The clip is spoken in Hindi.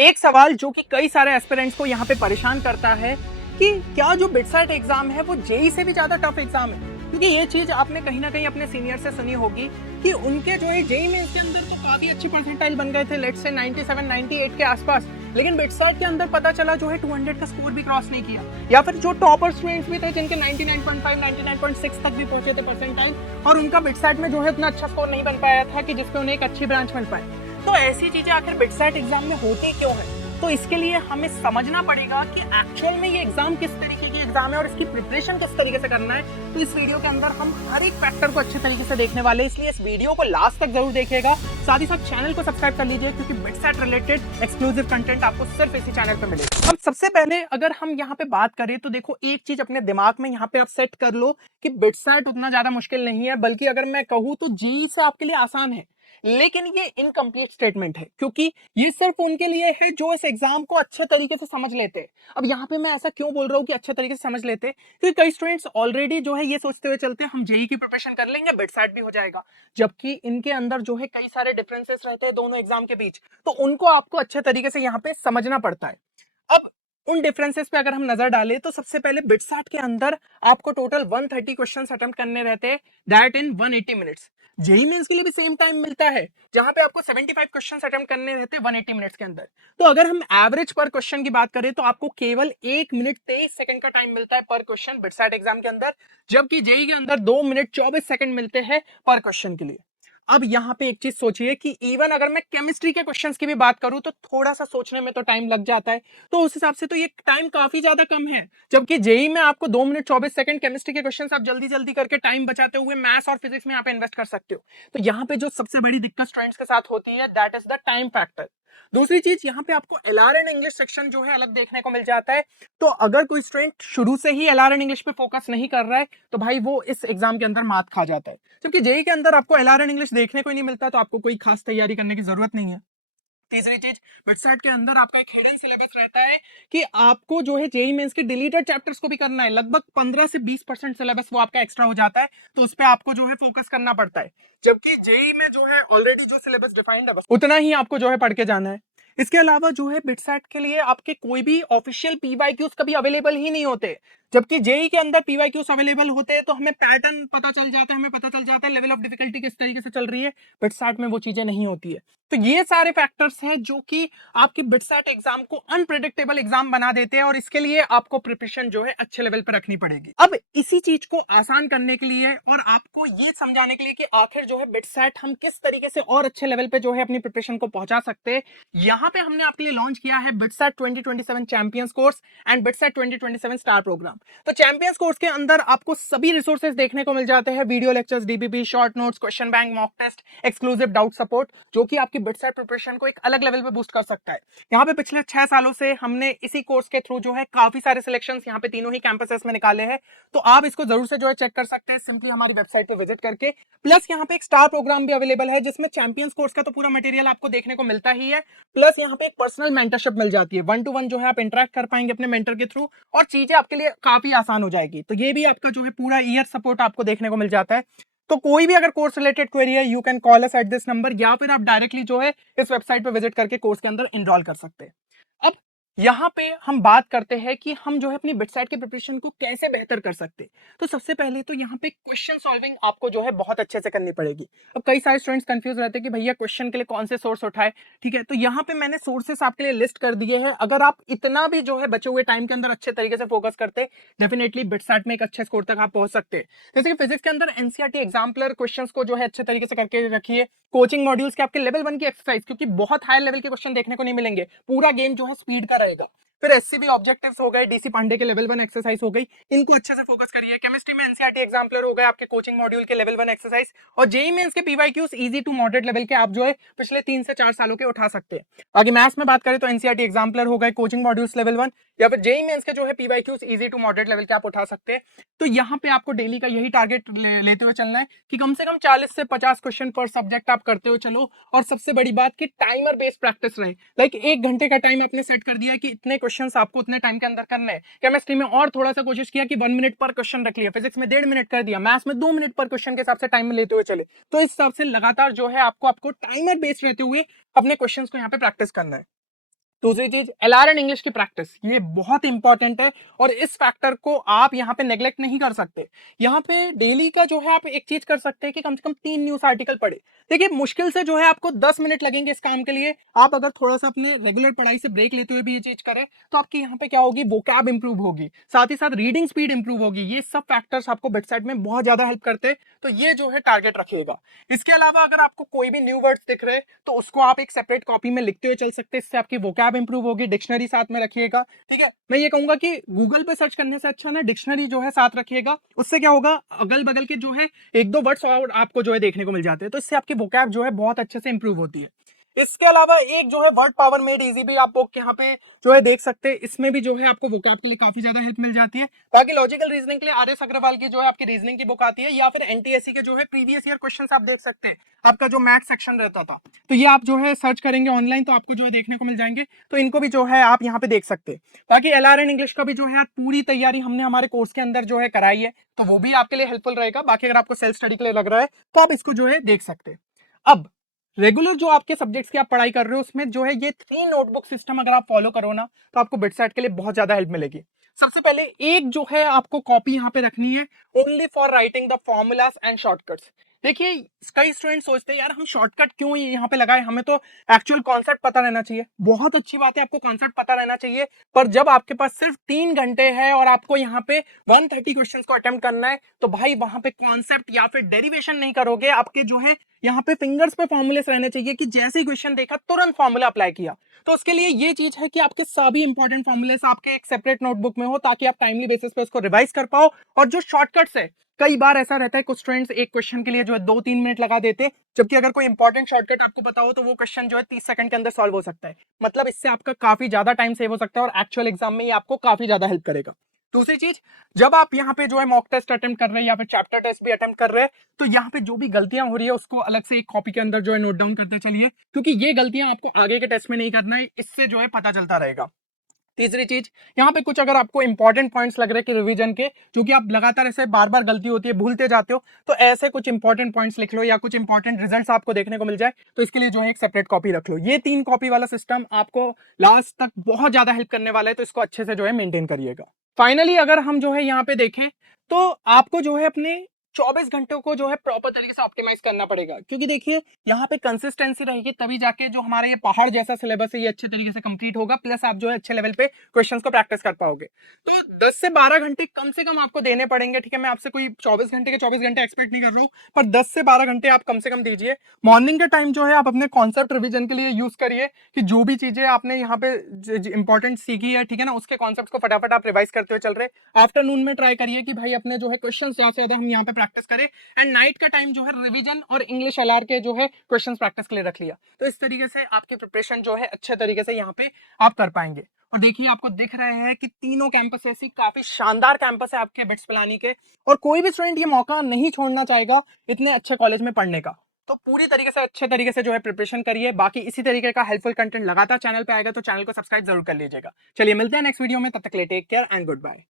एक सवाल जो कि कई सारे एस्पिरेंट्स को यहाँ पे परेशान करता है कि क्या जो बिटसेट एग्जाम है वो जेई से भी ज्यादा टफ एग्जाम है। क्योंकि ये चीज आपने कहीं ना कहीं अपने सीनियर से सुनी होगी कि उनके जो है जेई मेंस के अंदर तो काफी अच्छी परसेंटाइल बन गए थे, लेट्स से 97 98 के आसपास, लेकिन बिटसेट के अंदर पता चला जो है 200 का स्कोर भी क्रॉस नहीं किया। या फिर जो टॉपर स्टूडेंट्स भी थे जिनके 99.5 99.6 तक भी पहुंचे थे परसेंटाइल, और उनका बिटसेट में जो है उतना अच्छा स्कोर नहीं बन पाया था कि जिसपे उन्हें एक अच्छी ब्रांच मिल पाए। तो ऐसी चीजें आखिर बिटसेट एग्जाम में होती क्यों है? तो इसके लिए हमें समझना पड़ेगा कि एक्चुअल में ये एग्जाम किस तरीके की एग्जाम है और इसकी प्रिपरेशन किस तरीके से करना है। तो इस वीडियो के अंदर हम हर एक फैक्टर को अच्छे तरीके से देखने वाले हैं, इसलिए इस वीडियो को लास्ट तक जरूर देखिएगा। साथ ही साथ चैनल को सब्सक्राइब कर लीजिए क्योंकि बिटसेट रिलेटेड एक्सक्लूसिव कंटेंट आपको सिर्फ इसी चैनल पर मिलेगा। अब सबसे पहले अगर हम यहाँ पे बात करें तो देखो, एक चीज अपने दिमाग में यहाँ पे आप सेट कर लो कि बिटसेट उतना ज्यादा मुश्किल नहीं है, बल्कि अगर मैं कहूँ तो जेईई से आपके लिए आसान है। लेकिन ये इनकम्प्लीट स्टेटमेंट है क्योंकि ये सिर्फ उनके लिए है जो इस एग्जाम को अच्छे तरीके से समझ लेते हैं। अब यहाँ पे मैं ऐसा क्यों बोल रहा हूँ कि अच्छे तरीके से समझ लेते हैं, क्योंकि कई स्टूडेंट्स ऑलरेडी जो है ये सोचते हुए चलते हैं हम जेईई की प्रिपरेशन कर लेंगे बिटसेट भी हो जाएगा, जबकि इनके अंदर जो है कई सारे डिफरेंसेस रहते हैं दोनों एग्जाम के बीच। तो उनको आपको अच्छे तरीके से यहाँ पे समझना पड़ता है। अब उन डिफरेंसेस पे अगर हम नजर डालें तो सबसे पहले बिटसेट के अंदर आपको टोटल 130 क्वेश्चंस अटेम्प्ट करने रहते हैं, that in 180 minutes. JEE Mains के लिए भी सेम टाइम मिलता है जहां पे आपको 75 क्वेश्चंस अटेम्प्ट करने रहते हैं 180 मिनट्स के अंदर। तो अगर हम एवरेज पर क्वेश्चन की बात करें तो आपको केवल 1 मिनट 23 सेकंड का टाइम मिलता है पर क्वेश्चन बिटसेट एग्जाम के अंदर, जबकि जेईई के अंदर 2 मिनट 24 सेकंड मिलते हैं पर क्वेश्चन के लिए। अब यहाँ पे एक चीज सोचिए कि इवन अगर मैं केमिस्ट्री के क्वेश्चंस की भी बात करूं तो थोड़ा सा सोचने में तो टाइम लग जाता है, तो उस हिसाब से तो ये टाइम काफी ज्यादा कम है। जबकि जेईई में आपको 2 मिनट 24 सेकंड, केमिस्ट्री के क्वेश्चंस आप जल्दी जल्दी करके टाइम बचाते हुए मैथ्स और फिजिक्स में यहाँ पे इन्वेस्ट कर सकते हो। तो यहाँ पे जो सबसे बड़ी दिक्कत स्टूडेंट्स के साथ होती है that is the time factor. दूसरी चीज, यहाँ पे आपको एलआर एंड इंग्लिश सेक्शन जो है अलग देखने को मिल जाता है। तो अगर कोई स्टूडेंट शुरू से ही एलआर एंड इंग्लिश पे फोकस नहीं कर रहा है तो भाई वो इस एग्जाम के अंदर मात खा जाता है। जबकि जेईई के अंदर आपको एलआर एंड इंग्लिश देखने को ही नहीं मिलता, तो आपको कोई खास तैयारी करने की जरूरत नहीं है। तीसरी चीज, बिटसेट के अंदर आपका एक हिडन सिलेबस रहता है कि आपको जो है जेईई मेंस के डिलीटेड चैप्टर्स को भी करना है। लगभग 15 से 20% सिलेबस वो आपका एक्स्ट्रा हो जाता है, तो उस पर आपको जो है फोकस करना पड़ता है। जबकि जेईई में जो है ऑलरेडी जो सिलेबस डिफाइंड है बस उतना ही आपको जो है पढ़ के जाना है। इसके अलावा जो है बिटसेट के लिए आपके कोई भी ऑफिशियल पीवाईक्यूज कभी अवेलेबल ही नहीं होते, जबकि जेईई के अंदर पीवाईक्यूज अवेलेबल होते हैं तो हमें पैटर्न पता चल जाता है, हमें पता चल जाता है लेवल ऑफ डिफिकल्टी किस तरीके से चल रही है। बिटसेट में वो चीजें नहीं होती है। तो ये सारे फैक्टर्स हैं जो कि आपकी बिटसेट एग्जाम को अनप्रेडिक्टेबल एग्जाम बना देते हैं, और इसके लिए आपको प्रिपरेशन जो है अच्छे लेवल पर रखनी पड़ेगी। अब इसी चीज को आसान करने के लिए और आपको ये समझाने के लिए कि आखिर जो है बिटसेट हम किस तरीके से और अच्छे लेवल पे जो है अपनी प्रिपरेशन को पहुंचा सकते हैं, यहाँ पे हमने आपके लिए लॉन्च किया है BITSAT 2027 champions course and BITSAT 2027 star programme. तो चैंपियंस कोर्स के अंदर आपको सभी रिसोर्सेज देखने को मिल जाते हैं, video lectures, DBP, short notes, question bank, mock test, exclusive doubt support, जो कि आपकी बिटसेट प्रिपरेशन को एक अलग लेवल पे बूस्ट कर सकता है। यहाँ पे पिछले 6 सालों से हमने इसी कोर्स के थ्रू जो है काफी सारे सिलेक्शंस यहाँ पे तीनों ही कैंपसेस में निकाले हैं, तो आप इसको जरूर से जो है चेक कर सकते हैं सिंपली हमारी वेबसाइट पे विजिट करके। प्लस यहाँ पे एक स्टार प्रोग्राम भी अवेलेबल है जिसमें चैंपियंस कोर्स का तो पूरा मटेरियल आपको देखने को मिलता ही है, प्लस यहाँ पे एक पर्सनल मेंटरशिप मिल जाती है, 1-to-1 जो है आप इंटरेक्ट कर पाएंगे अपने मेंटर के थ्रू और चीजें आपके लिए काफी आसान हो जाएगी। तो ये भी आपका जो है पूरा ईयर सपोर्ट आपको देखने को मिल जाता है। तो कोई भी अगर कोर्स रिलेटेड क्वेरी है you can call us at this number, या फिर आप डायरेक्टली जो है इस वेबसाइट पर विजिट करके कोर्स के अंदर एनरोल कर सकते हैं। अब यहाँ पे हम बात करते हैं कि हम जो है अपनी बिटसेट की प्रिपरेशन को कैसे बेहतर कर सकते हैं। तो सबसे पहले तो यहाँ पे क्वेश्चन सॉल्विंग आपको जो है बहुत अच्छे से करनी पड़ेगी। अब कई सारे स्टूडेंट्स कंफ्यूज रहते हैं कि भैया क्वेश्चन के लिए कौन से सोर्स उठाए, ठीक है, तो यहाँ पे मैंने सोर्सेस आपके लिए लिस्ट कर दिए हैं। अगर आप इतना भी जो है बचे हुए टाइम के अंदर अच्छे तरीके से फोकस करते डेफिनेटली बिटसेट में एक अच्छे स्कोर तक आप पहुंच सकते हैं। जैसे कि फिजिक्स के अंदर एनसीईआरटी एग्जाम्पलर क्वेश्चन को जो है अच्छे तरीके से करके रखिए। कोचिंग मॉड्यूल्स के आपके लेवल 1 की एक्सरसाइज, क्योंकि बहुत हाई लेवल के क्वेश्चन देखने को नहीं मिलेंगे, पूरा गेम जो है स्पीड का रहेगा। फिर एससीबी ऑब्जेक्टिव्स हो गए, डीसी पांडे के लेवल 1 एक्सरसाइज हो गई, इनको अच्छे से फोकस करिए। केमिस्ट्री में एनसीईआरटी एग्जाम्पलर हो गए आपके कोचिंग मॉड्यूल के लेवल 1 एक्सरसाइज, और जेईई मेंस के PYQs easy to moderate level के आप जो है पिछले 3 से 4 सालों के उठा सकते हैं। आगे मैथ्स में बात करें तो एनसीईआरटी एग्जाम्पलर हो गए, कोचिंग मॉड्यूल्स लेवल 1, या फिर जेईई मेंस के जो है PYQs easy to moderate level के आप उठा सकते हैं। तो यहाँ पे आपको डेली का यही टारगेट लेते हुए चलना है कि कम से कम 40 से 50 क्वेश्चन पर सब्जेक्ट आप करते हुए चलो। और सबसे बड़ी बात कि टाइमर बेस्ड प्रैक्टिस रहे, लाइक 1 घंटे का टाइम आपने सेट कर दिया है कि इतने क्वेश्चंस आपको उतने टाइम के अंदर करना है। केमिस्ट्री में और थोड़ा सा कोशिश किया कि 1 मिनट पर क्वेश्चन रख लिया, फिजिक्स में 1.5 मिनट कर दिया, मैथ्स में 2 मिनट पर क्वेश्चन के हिसाब से टाइम में लेते हुए चले। तो इस हिसाब से लगातार जो है आपको टाइमर बेस्ड रहते हुए अपने क्वेश्चंस को यहाँ पे प्रैक्टिस करना है। दूसरी चीज एलआर एंड इंग्लिश की प्रैक्टिस, ये बहुत इंपॉर्टेंट है और इस फैक्टर को आप यहाँ पे नेग्लेक्ट नहीं कर सकते। यहाँ पे डेली का जो है आप एक चीज कर सकते हैं कि कम से कम 3 न्यूज आर्टिकल पढ़े। देखिए मुश्किल से जो है आपको 10 मिनट लगेंगे इस काम के लिए। आप अगर थोड़ा सा अपने रेगुलर पढ़ाई से ब्रेक लेते हुए भी ये चीज करें तो आपकी यहाँ पे क्या होगी, वोकैब इंप्रूव होगी, साथ ही साथ रीडिंग स्पीड इंप्रूव होगी। ये सब फैक्टर्स आपको बिटसाइट में बहुत ज्यादा हेल्प करते हैं, तो ये जो है टारगेट रखिएगा। इसके अलावा अगर आपको कोई भी न्यू वर्ड्स दिख रहे तो उसको आप एक सेपरेट कॉपी में लिखते हुए चल सकते हैं, इससे आपकी वोकैब इंप्रूव होगी। डिक्शनरी साथ में रखिएगा, ठीक है। मैं ये कहूंगा कि गूगल पे सर्च करने से अच्छा ना डिक्शनरी जो है साथ रखिएगा, उससे क्या होगा, अगल बगल के जो है एक दो वर्ड्स और आपको जो है देखने को मिल जाते हैं, तो इससे आपकी वोकैब जो है बहुत अच्छे से इंप्रूव होती है। इसके अलावा एक जो है वर्ड पावर मेड इजी भी आप बुक यहाँ पे जो है देख सकते हैं, इसमें भी जो है आपको वोकैब के लिए काफी ज्यादा हेल्प मिल जाती है। बाकी लॉजिकल रीजनिंग के लिए आर एस अग्रवाल की जो है आपकी रीजनिंग की बुक आती है, या फिर एनटीएससी के जो है प्रीवियस ईयर क्वेश्चंस आप देख सकते हैं। आपका जो मैथ सेक्शन रहता था, तो ये आप जो है सर्च करेंगे ऑनलाइन तो आपको जो है देखने को मिल जाएंगे, तो इनको भी जो है आप यहाँ पे देख सकते हैं। बाकी एलआर एंड इंग्लिश का भी जो है पूरी तैयारी हमने हमारे कोर्स के अंदर जो है कराई है, तो वो भी आपके लिए हेल्पफुल रहेगा। बाकी अगर आपको सेल्फ स्टडी के लिए लग रहा है तो आप इसको जो है देख सकते हैं। अब रेगुलर जो आपके सब्जेक्ट्स की आप पढ़ाई कर रहे हो उसमें जो है ये 3 नोटबुक सिस्टम अगर आप फॉलो करो ना तो आपको बिटसेट के लिए बहुत ज्यादा हेल्प मिलेगी। सबसे पहले एक जो है आपको कॉपी यहाँ पे रखनी है only for writing the formulas and shortcuts. देखिए कई स्टूडेंट सोचते हैं यार हम शॉर्टकट क्यों यहाँ पे लगाए, हमें तो एक्चुअल कॉन्सेप्ट पता रहना चाहिए। बहुत अच्छी बात है, आपको कॉन्सेप्ट पता रहना चाहिए, पर जब आपके पास सिर्फ 3 घंटे है और आपको यहाँ पे 130 क्वेश्चंस को अटेम्प्ट करना है, तो भाई वहां पे कॉन्सेप्ट या फिर डेरिवेशन नहीं करोगे, आपके जो है यहाँ पे फिंगर्स पे फॉर्मूलेस रहने चाहिए कि जैसे ही क्वेश्चन देखा तुरंत फॉर्मूला अप्लाई किया। तो उसके लिए ये चीज है कि आपके सभी इंपॉर्टेंट फॉर्मूलेस आपके एक सेपरेट नोटबुक में हो, ताकि आप टाइमली बेसिस पे उसको रिवाइज कर पाओ। और जो शॉर्टकट्स है, कई बार ऐसा रहता है कुछ स्टूडेंट्स एक क्वेश्चन के लिए जो है 2-3 मिनट लगा देते, जबकि अगर कोई इंपॉर्टेंट शॉर्टकट आपको पता हो तो वो क्वेश्चन जो है 30 सेकंड के अंदर सॉल्व हो सकता है। मतलब इससे आपका काफी ज्यादा टाइम सेव हो सकता है और एक्चुअल एग्जाम में ये आपको काफी ज्यादा हेल्प करेगा। दूसरी चीज, जब आप यहाँ पे जो है मॉक टेस्ट अटेम्प्ट कर रहे हैं या फिर चैप्टर टेस्ट भी अटेम्प्ट कर रहे हैं, तो यहाँ पे जो भी गलतियां हो रही है उसको अलग से एक कॉपी के अंदर जो है नोट डाउन करते चलिए, क्योंकि ये गलतियां आपको आगे के टेस्ट में नहीं करना है, इससे जो है पता चलता रहेगा। तीसरी चीज, यहाँ पे कुछ अगर आपको इंपॉर्टेंट पॉइंट्स लग रहे हैं कि रिवीजन के, जो कि आप लगातार ऐसे बार बार गलती होती है भूलते जाते हो, तो ऐसे कुछ इंपॉर्टेंट पॉइंट्स लिख लो या कुछ इंपॉर्टेंट रिजल्ट्स आपको देखने को मिल जाए, तो इसके लिए जो है एक सेपरेट कॉपी रख लो। ये 3 कॉपी वाला सिस्टम आपको लास्ट तक बहुत ज्यादा हेल्प करने वाला है, तो इसको अच्छे से जो है मेंटेन करिएगा। फाइनली अगर हम जो है यहाँ पे देखें तो आपको जो है अपने 24 घंटों को जो है प्रॉपर तरीके से ऑप्टिमाइज करना पड़ेगा, क्योंकि देखिए यहाँ पे कंसिस्टेंसी रहेगी तभी जाके जो हमारा ये पहाड़ जैसा सिलेबस है ये अच्छे तरीके से कंप्लीट होगा, प्लस आप जो है अच्छे लेवल पे क्वेश्चंस को प्रैक्टिस कर पाओगे। तो 10 से 12 घंटे कम से कम आपको देने पड़ेंगे, ठीक है। मैं आपसे कोई 24 घंटे के 24 घंटे एक्सपेक्ट नहीं कर रहा हूँ, पर 10 से 12 घंटे आप कम से कम दीजिए। मॉर्निंग के टाइम जो है आप अपने कॉन्सेप्ट रिविजन के लिए यूज करिए, कि जो भी चीजें आपने यहाँ पे इंपॉर्टेंट सीखी है, ठीक है ना, उसके कॉन्सेप्ट को फटाफट आप रिवाइज करते हुए चल रहे। आफ्टरनून में ट्राई करिए कि भाई अपने जो है क्वेश्चन ज्यादा से ज्यादा हम यहाँ पे प्रैक्टिस करें, एंड नाइट का टाइम जो है रिवीजन और इंग्लिश एलआर के जो है क्वेश्चंस प्रैक्टिस के लिए रख लिया। तो इस तरीके से आपकी प्रिपरेशन जो है अच्छे तरीके से यहाँ पे आप कर पाएंगे। और देखिए आपको दिख रहे हैं कि तीनों कैंपस ऐसी काफी शानदार कैंपस है आपके बिट्स पिलानी के, और कोई भी स्टूडेंट ये मौका नहीं छोड़ना चाहेगा इतने अच्छे कॉलेज में पढ़ने का। तो पूरी तरीके से अच्छे तरीके से जो है प्रिपरेशन करिए। बाकी इसी तरीके का हेल्पफुल कंटेंट लगातार चैनल पे आएगा, तो चैनल को सब्सक्राइब जरूर कर लीजिएगा। चलिए मिलते हैं नेक्स्ट वीडियो में, तब तक के लिए take care and good bye.